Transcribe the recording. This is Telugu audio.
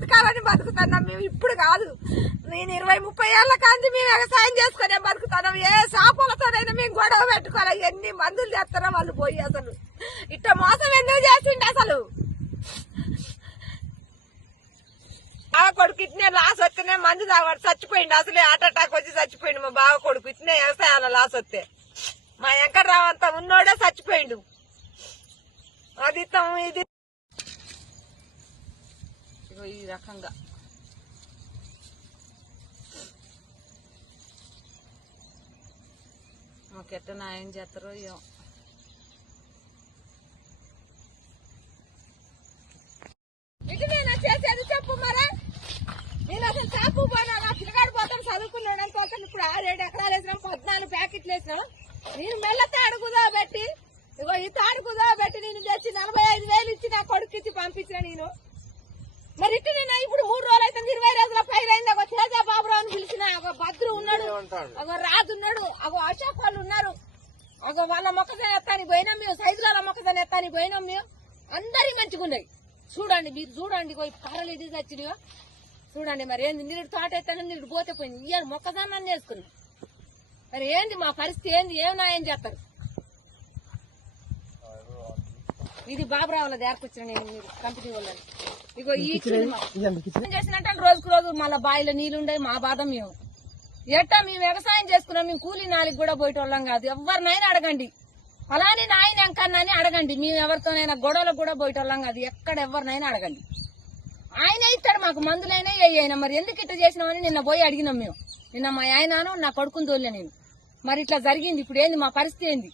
బతకాలని బతుకుతున్నాం మేము. ఇప్పుడు కాదు, నేను 20-30 ఏళ్ల కాంచి మేము వ్యవసాయం చేసుకునే బతుకుతున్నాం. ఏ షాపులతోనైనా మేము గొడవ పెట్టుకోవాలి. ఎన్ని మందులు చేస్తారో వాళ్ళు పోయి. అసలు ఇట్ట మోసం ఎందుకు చేసిండు? అసలు బావ కొడుకు ఇట్నే లాస్ వస్తేనే మందు తాగబడి చచ్చిపోయిండు. అసలే హార్ట్ అటాక్ వచ్చి చచ్చిపోయిండు మా బావ కొడుకు. ఇట్నే వ్యవసాయాల లాస్ వస్తే మా వెంకట్రావు అంతా ఉన్నోడే చచ్చిపోయిండు. అది ఇది ఈ రకంగా మాకెట్ట న్యాయం చేస్తారో ఏమో. ఇది నేను చేసేది చెప్పు మరా. నేను అసలు చేపు పోయినా నా పిల్లగాడు పోతాను చదువుకున్నాడు అనుకోక ఇప్పుడు 6-7 ఎకరాలు వేసినాం, 14 ప్యాకెట్లు వేసినాం. నేను మెల్ల తాడుకుదా పెట్టి ఇగో ఈ తాడుకుదా పెట్టి నేను తెచ్చి 45,000 ఇచ్చి నా కొడుకు ఇచ్చి పంపించిన నేను. మరి ఇటు నేను ఇప్పుడు 3 రోజులు అయితే 20 రోజుల పైరు అయింది. ఒక తేజ బాబురావు అని పిలిచిన. ఒక భద్రు ఉన్నాడు, ఒక రాజు ఉన్నాడు, ఒక అశోక్ వాళ్ళు ఉన్నారు. ఒక వాళ్ళ మొక్కజొన్న ఎత్తానికి పోయినాం మేము, సైజుల మొక్కజొన్న ఎత్తానికి పోయినాం మేము. అందరి మంచిగా ఉన్నాయి. చూడండి మీరు చూడండి, కర్రలు ఇది వచ్చినాయో చూడండి. మరి ఏంది నీరు తోట ఎత్తాను, నీరు పోతే పోయింది. ఇయ్యాలి మొక్కజొన్న చేసుకున్నాం. మరి ఏంది మా పరిస్థితి ఏంది? ఏం న్యాయం చేస్తారు? ఇది బాబురావులది ఏర్కొచ్చిన నేను మీరు కంపెనీ వాళ్ళని. ఇగో ఈ చేసినట్టు రోజుకు రోజు మళ్ళీ బావిలో నీళ్లుండే మా బాధ మేము. ఎట్టా మేము వ్యవసాయం చేసుకున్నాం. మేము కూలీ నాలుగు కూడా పోయేటోళ్ళం కాదు. ఎవరినైనా అడగండి, అలానే నాయన ఎంకన్నాని అడగండి. మేము ఎవరితోనైనా గొడవలకు కూడా పోయేటోళ్ళం కాదు. ఎక్కడ ఎవరినైనా అడగండి, ఆయన ఇస్తాడు మాకు మందులైనా అయినా. మరి ఎందుకు ఇట్లా చేసినామని నిన్న పోయి అడిగినాం మేము. నిన్న మా ఆయనను నా కొడుకుని తోలే నేను. మరి ఇట్లా జరిగింది. ఇప్పుడు ఏంది మా పరిస్థితి ఏంది?